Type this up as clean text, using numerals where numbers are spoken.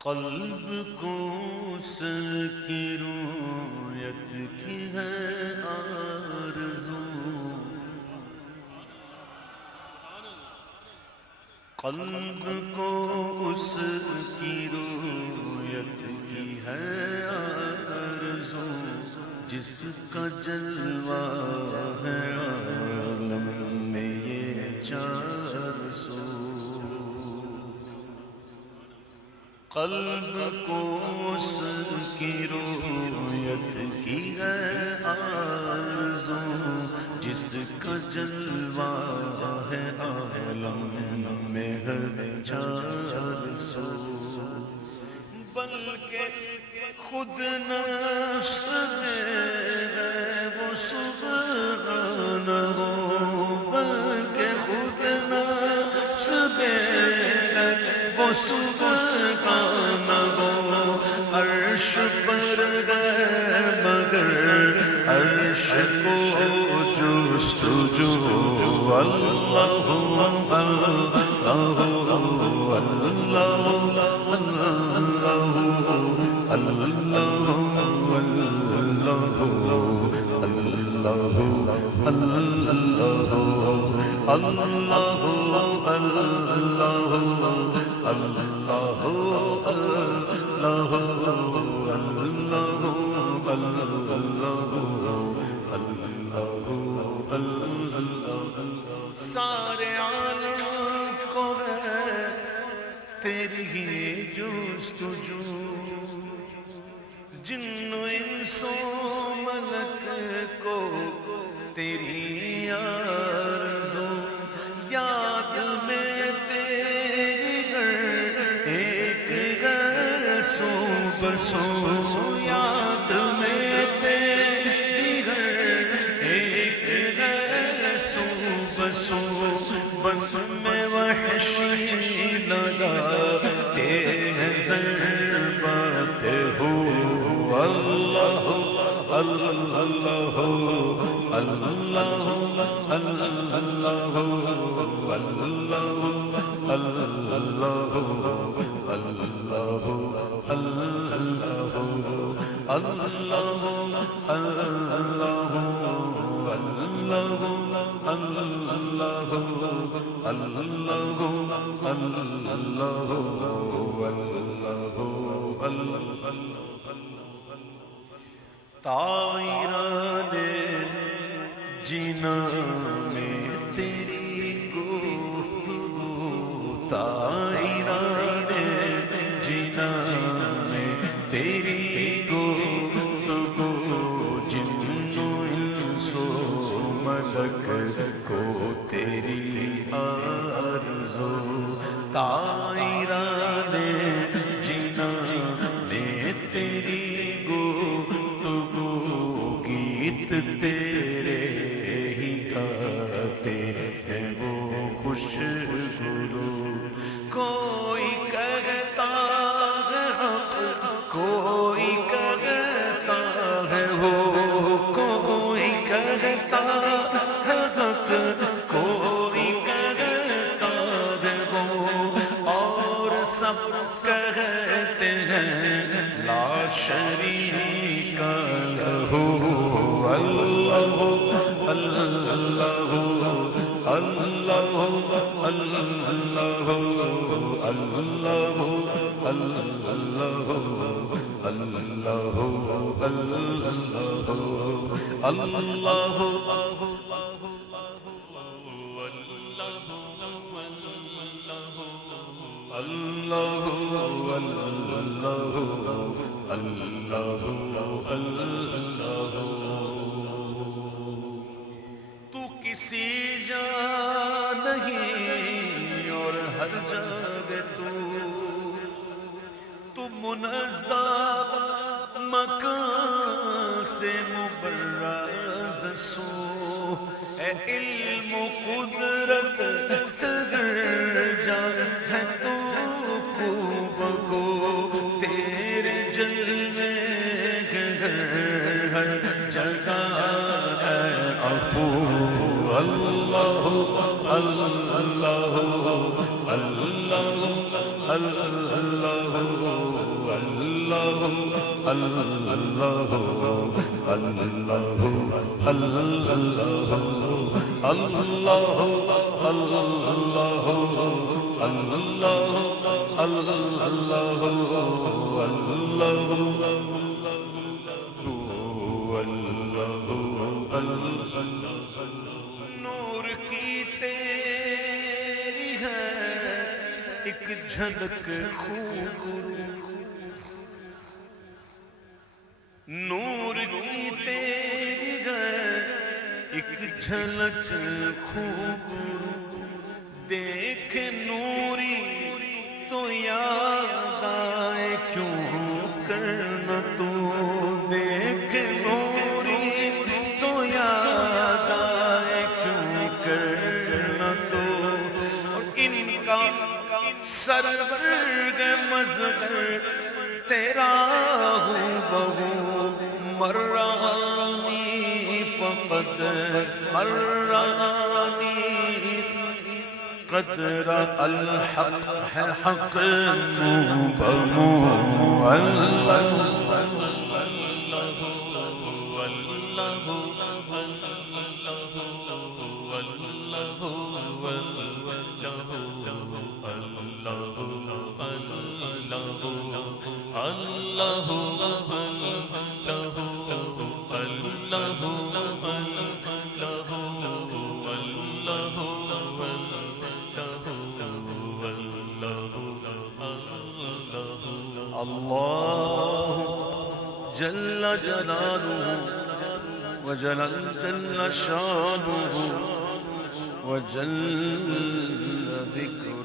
قلب کو سر کی رویت کی ہے آرزو، قلب کو اس کی رویت کی ہے آرزو، جس کا جلوہ ہے عالم میں یہ چار سو۔ قلب کو اس کی رویت کی ہے آرزو، جس کا جلوہ ہے عالم میں ہے چار سو۔ بلکہ خود نفس میں وہ سبحانہ ہو، بلکہ خود نفس میں وہ سبحانہ ہو، عرش پر ہے مگر عرش کو جستجو، اللہ اللہ سارے عالم کو ہے تیری ہی جستجو، جن و انس و ملک کو تیری آرزو، یاد میں تیری ہر ایک ہے سو بسو، یاد میں تیری ہر ایک ہے سو بسو، بس میں وحشی لگاتے ہیں ضربات ہو، اللہ اللہ اللہ اللہ اللہ اللہ طائران جینا میں تیری گفتگو، طائران جینا میں تیری گفتگو، جن و انس و ملک کو تیری آرزو، طائران جینا میں تیری گیت تیرے ہی گاتے ہیں وہ خوشگلو، کوئی کہتا ہے حق کوئی کہتا ہے ہو، کوئی کہتا ہے حق کوئی کہتا ہے ہو، اور سب کہتے ہیں لا شریک لہو، اللہ اللہ اللہ اللہ اللہ تو کسی جا نہیں اور ہر جگہ تو منزہ مکان سے مبرز سو، اے علم و قدرت سے جا ہے تو خوب کو، تیرے جلوے ہر جگہ ہے عفو، اللہ اللہ اللہ اللہ اللہ اللہ اللہ اللہ نور کی تیری ہے ایک جھلک خوب، نور کی تیری ہے ایک جھلک خوب، دیکھ نوری تو یاد آئے کیوں کرنا تو، دیکھ نوری تو یاد آئے کیوں کرنا تو، اور ان کا سرورگ مظہر تیرا ہوں بہو مرانی فقط مرانی، قدر الحق ہے حق تو بمو اللہ اللہ جل جلالہ وجل جل شانہ وجل ذکرہ